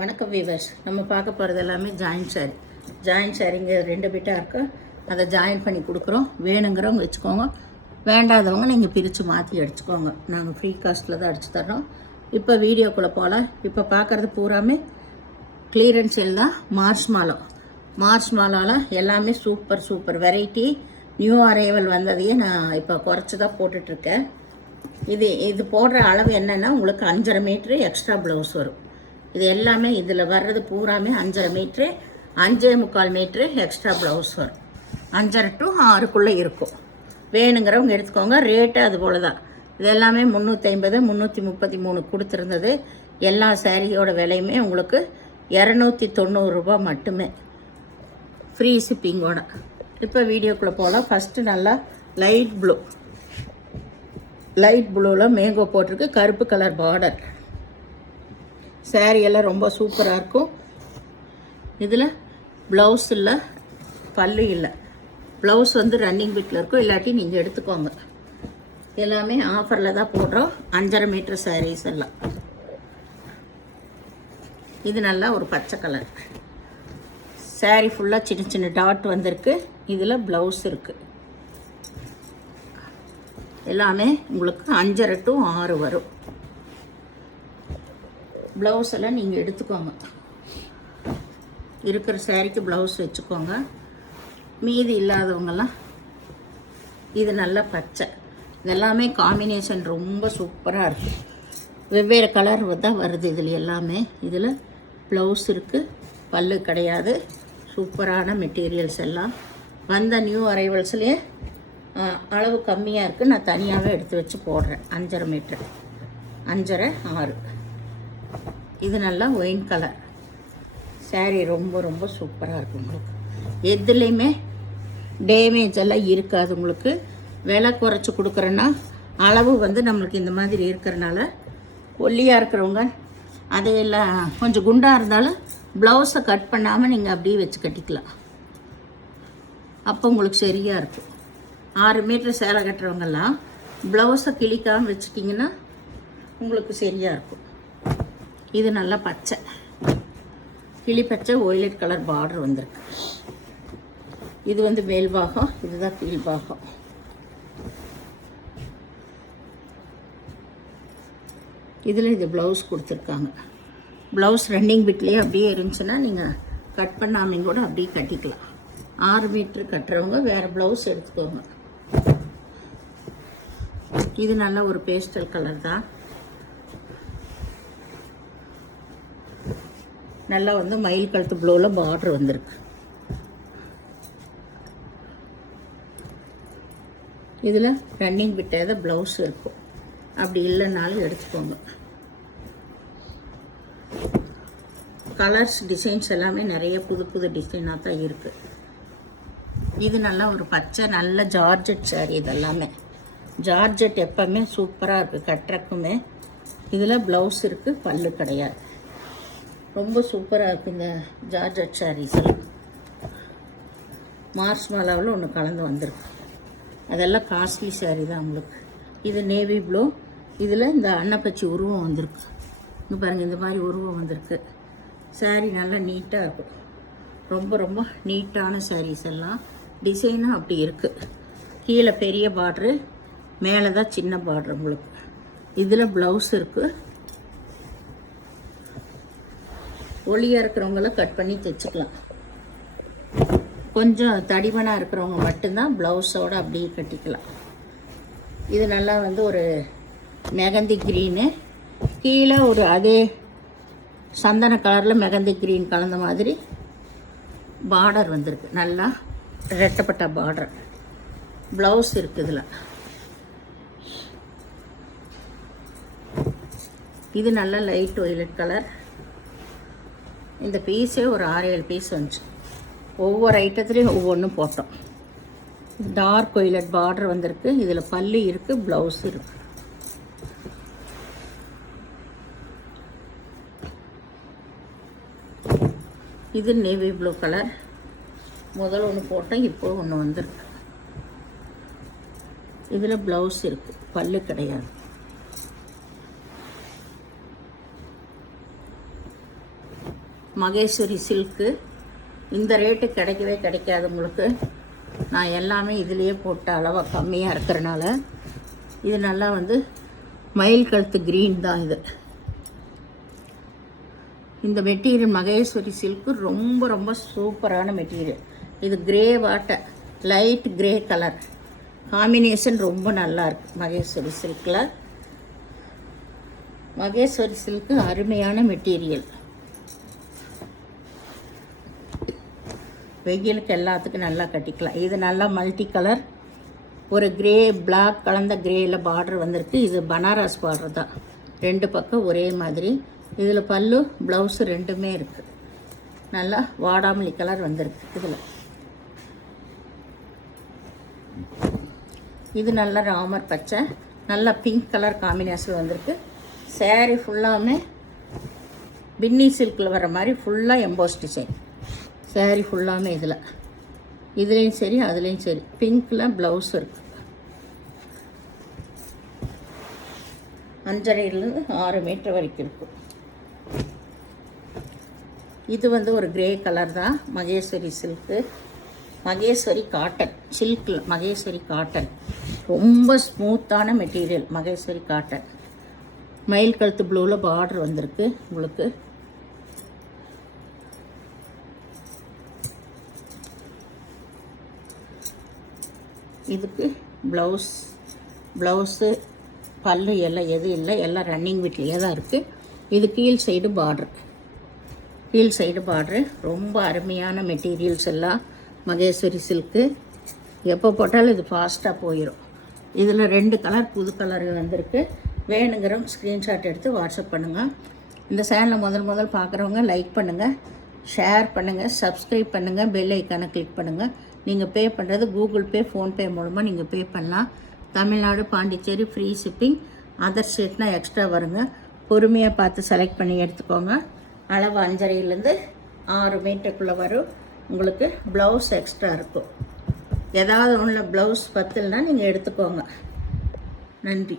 வணக்கம் வீவர்ஸ். நம்ம பார்க்க போகிறது எல்லாமே ஜாயின் ஷேரிங். ஜாயின் ஷேரிங்க 2 பிட்டாக இருக்குது. அதை ஜாயின் பண்ணி கொடுக்குறோம். வேணுங்கிறவங்க வச்சுக்கோங்க, வேண்டாதவங்க நீங்கள் பிரித்து மாற்றி அடிச்சுக்கோங்க. நாங்கள் ஃப்ரீ காஸ்ட்டில் தான் அடிச்சு தரோம். இப்போ வீடியோக்குள்ளே போகலாம். இப்போ பார்க்குறது பூராமே கிளியரன்ஸ் சேல் தான். மார்ச் மாலாவில் எல்லாமே சூப்பர் வெரைட்டி நியூ அரைவல் வந்ததையே நான் இப்போ குறைச்சி தான் போட்டுட்ருக்கேன். இது போடுற அளவு என்னென்னா உங்களுக்கு 5.5 மீட்ரு எக்ஸ்ட்ரா ப்ளவுஸ் வரும். இது எல்லாமே இதில் வர்றது பூராமே 5.5 மீட்ரு 5.25 மீட்ரு எக்ஸ்ட்ரா ப்ளவுஸ் வரும். 5.5 to 6 இருக்கும். வேணுங்கிறவங்க எடுத்துக்கோங்க. ரேட்டு அது போல் தான். இது எல்லாமே 350 333 கொடுத்துருந்தது. எல்லா சாரியோட விலையுமே உங்களுக்கு 290 ரூபா மட்டுமே, ஃப்ரீ ஷிப்பிங்கோட. இப்போ வீடியோக்குள்ளே போகலாம். ஃபஸ்ட்டு நல்லா லைட் ப்ளூவில் மேங்கோ போட்டிருக்கு. கருப்பு கலர் பார்டர். சாரீ எல்லாம் ரொம்ப சூப்பராக இருக்கும். இதில் ப்ளவுஸ் இல்லை, பல்லு இல்லை. ப்ளவுஸ் வந்து ரன்னிங் பிட்டில் இருக்கும், இல்லாட்டி நீங்கள் எடுத்துக்கோங்க. எல்லாமே ஆஃபரில் தான் போடுறோம். 5.5 மீட்டர் சாரீஸ் எல்லாம். இது நல்லா ஒரு பச்சை கலர் சாரீ. ஃபுல்லாக சின்ன டாட் வந்திருக்கு. இதில் ப்ளவுஸ் இருக்குது. எல்லாமே உங்களுக்கு 5.5 to 6 வரும். ப்ளவுஸ் எல்லாம் நீங்கள் எடுத்துக்கோங்க. இருக்கிற சாரீக்கு ப்ளவுஸ் வச்சுக்கோங்க. மீதி இல்லாதவங்கெல்லாம் இது நல்லா பச்சை. இதெல்லாமே காம்பினேஷன் ரொம்ப சூப்பராக இருக்கும். வெவ்வேறு கலர் தான் வருது இதில் எல்லாமே. இதில் ப்ளவுஸ் இருக்குது, பல்லு கிடையாது. சூப்பரான மெட்டீரியல்ஸ் எல்லாம் வந்த நியூ அரைவல்ஸ்லேயே அளவு கம்மியாக இருக்குது. நான் தனியாகவே எடுத்து வச்சு போடுறேன். 5.5 மீட்டர் 5.5 6. இது நல்லா ஒயின் கலர் சாரீ. ரொம்ப சூப்பராக இருக்கும். உங்களுக்கு எதுலேயுமே டேமேஜ் எல்லாம் இருக்காது. உங்களுக்கு விலை குறைச்சி கொடுக்குறேன்னா அளவு வந்து நம்மளுக்கு இந்த மாதிரி இருக்கிறனால ஒல்லியாக இருக்கிறவங்க அதையெல்லாம் கொஞ்சம் குண்டாக இருந்தாலும் ப்ளவுஸை கட் பண்ணாமல் நீங்கள் அப்படியே வச்சு கட்டிக்கலாம். அப்போ உங்களுக்கு சரியாக இருக்கும். 6 மீட்டர் சேலை கட்டுறவங்கெல்லாம் ப்ளவுஸை கிழிக்காமல் வச்சுட்டிங்கன்னா உங்களுக்கு சரியாக இருக்கும். இது நல்லா பச்சை, கிளி பச்சை ஒயிலட் கலர் பார்டர் வந்திருக்கு. இது வந்து மேல் பாகம், இதுதான் கீழ் பாகம். இதில் இது ப்ளவுஸ் கொடுத்துருக்காங்க. ப்ளவுஸ் ரன்னிங் பிட்லேயே அப்படியே இருந்துச்சுன்னா நீங்கள் கட் பண்ணாமல் கூட அப்படியே கட்டிக்கலாம். 6 மீட்ரு கட்டுறவங்க வேறு ப்ளவுஸ் எடுத்துக்கோங்க. இது நல்ல ஒரு பேஸ்டல் கலர் தான். நல்லா வந்து மயில் கழுத்து ப்ளூவில் பார்டர் வந்திருக்கு. இதில் ரன்னிங் பிட்டாத ப்ளவுஸ் இருக்கும். அப்படி இல்லைனாலும் எடுத்துக்கோங்க. கலர்ஸ் டிசைன்ஸ் எல்லாமே நிறைய புது டிசைனாக தான் இருக்குது. இது நல்லா ஒரு பச்சை நல்ல ஜார்ஜெட் சாரீ. இதெல்லாமே ஜார்ஜெட் எப்போவுமே சூப்பராக இருக்குது கட்டுறக்குமே. இதில் ப்ளவுஸ் இருக்குது, பல்லு கிடையாது. ரொம்ப சூப்பராக இருக்குது இந்த ஜார்ஜெட் சாரீஸ் எல்லாம். மார்ச் மாலாவில் ஒன்று கலந்து வந்திருக்கு. அதெல்லாம் காஸ்ட்லி சாரீ தான் உங்களுக்கு. இது நேவி ப்ளூ. இதில் இந்த அன்னப்பச்சி உருவம் வந்திருக்கு. இங்கே பாருங்கள், இந்த மாதிரி உருவம் வந்திருக்கு. சாரீ நல்லா நீட்டாக இருக்கும். ரொம்ப நீட்டான சாரீஸ் எல்லாம். டிசைனும் அப்படி இருக்குது. கீழே பெரிய பார்ட்ரு, மேலே தான் சின்ன பார்ட்ரு உங்களுக்கு. இதில் ப்ளவுஸ் இருக்குது. ஒளியாக இருக்கிறவங்களாம் கட் பண்ணி தைச்சிக்கலாம். கொஞ்சம் தடிமனாக இருக்கிறவங்க மட்டும்தான் ப்ளவுஸோடு அப்படியே கட்டிக்கலாம். இது நல்லா வந்து ஒரு மெகந்தி க்ரீனு, கீழே ஒரு அதே சந்தன கலரில் மெகந்தி க்ரீன் கலந்த மாதிரி பார்டர் வந்திருக்கு. நல்லா ரெட்டப்பட்ட பார்டர். ப்ளவுஸ் இருக்குது இதில். இது நல்லா லைட் ஒயிலட் கலர். இந்த பீஸே ஒரு 6-7 பீஸ் வந்துச்சு. ஒவ்வொரு ஐட்டத்துலேயும் ஒவ்வொன்றும் போட்டோம். டார்க் ஒயிலட் பார்டர் வந்திருக்கு. இதில் பல்லு இருக்குது, ப்ளவுஸ் இருக்குது. இது நேவி ப்ளூ கலர். முதல்ல ஒன்று போட்டேன், இப்போ ஒன்று வந்திருக்கு. இதில் ப்ளவுஸ் இருக்குது, பல்லு கிடையாது. மகேஸ்வரி சில்க்கு. இந்த ரேட்டு கிடைக்கவே கிடைக்காது உங்களுக்கு. நான் எல்லாமே இதிலேயே போட்ட அளவாக கம்மியாக இருக்கிறனால. இது நல்லா வந்து மயில் கழுத்து க்ரீன் தான் இது. இந்த மெட்டீரியல் மகேஸ்வரி சில்க்கு ரொம்ப ரொம்ப சூப்பரான மெட்டீரியல். இது grey water, light grey colour combination ரொம்ப நல்லா இருக்குது மகேஸ்வரி சில்கில். மகேஸ்வரி சில்க்கு அருமையான மெட்டீரியல். வெயிலுக்கு எல்லாத்துக்கும் நல்லா கட்டிக்கலாம். இது நல்லா மல்டி கலர், ஒரு கிரே பிளாக் கலந்த கிரேயில் பார்டர் வந்திருக்கு. இது பனாரஸ் பார்டர் தான், ரெண்டு பக்கம் ஒரே மாதிரி. இதில் பல்லு ப்ளவுஸு ரெண்டுமே இருக்குது. நல்லா வாடாமல்லி கலர் வந்திருக்கு இதில். இது நல்ல ராமர் பச்சை, நல்ல பிங்க் கலர் காம்பினேஷன் வந்திருக்கு. சேரீ ஃபுல்லாமே பின்னி சில்கில் வர மாதிரி ஃபுல்லாக எம்போஸ் டிசைன். சேரீ ஃபுல்லாமே இதுலேயும் சரி அதுலேயும் சரி. பிங்க்கில் ப்ளவுஸ் இருக்குது. 5.5 6 மீட்டர் வரைக்கும் இருக்கும். இது வந்து ஒரு கிரே கலர் தான், மகேஸ்வரி சில்க்கு. மகேஸ்வரி காட்டன் சில்கில், மகேஸ்வரி காட்டன் ரொம்ப ஸ்மூத்தான மெட்டீரியல். மகேஸ்வரி காட்டன் மயில் கழுத்து ப்ளூவில் பார்டர் வந்திருக்கு உங்களுக்கு. இதுக்கு ப்ளவுஸு பல்லு எல்லாம் எதுவும் இல்லை, எல்லாம் ரன்னிங் வீட்லேயே தான் இருக்குது. இது கீழ் சைடு பார்ட்ரு ரொம்ப அருமையான மெட்டீரியல்ஸ் எல்லாம் மகேஸ்வரி சில்க்கு. எப்போ போட்டாலும் இது ஃபாஸ்ட்டாக போயிடும். இதில் 2 கலர் புது கலர் வந்திருக்கு. வேணுங்கிறவங்க ஸ்க்ரீன்ஷாட் எடுத்து வாட்ஸ்அப் பண்ணுங்கள். இந்த சேனலை முதல் பார்க்குறவங்க லைக் பண்ணுங்கள், ஷேர் பண்ணுங்கள், சப்ஸ்கிரைப் பண்ணுங்கள், பெல் ஐக்கானை கிளிக் பண்ணுங்கள். நீங்கள் பே பண்ணுறது கூகுள் பே, ஃபோன்பே மூலமாக நீங்கள் பே பண்ணலாம். Tamil Nadu, Pondicherry free shipping. Other ஸ்டேட்னா எக்ஸ்ட்ரா வருங்க. பொறுமையாக பார்த்து செலக்ட் பண்ணி எடுத்துக்கோங்க. அளவு 5.5 6 மீட்டருக்குள்ளே வரும். உங்களுக்கு ப்ளவுஸ் எக்ஸ்ட்ரா இருக்கும். ஏதாவது ஒன்றில் ப்ளவுஸ் பத்தலைன்னா நீங்கள் எடுத்துக்கோங்க. நன்றி.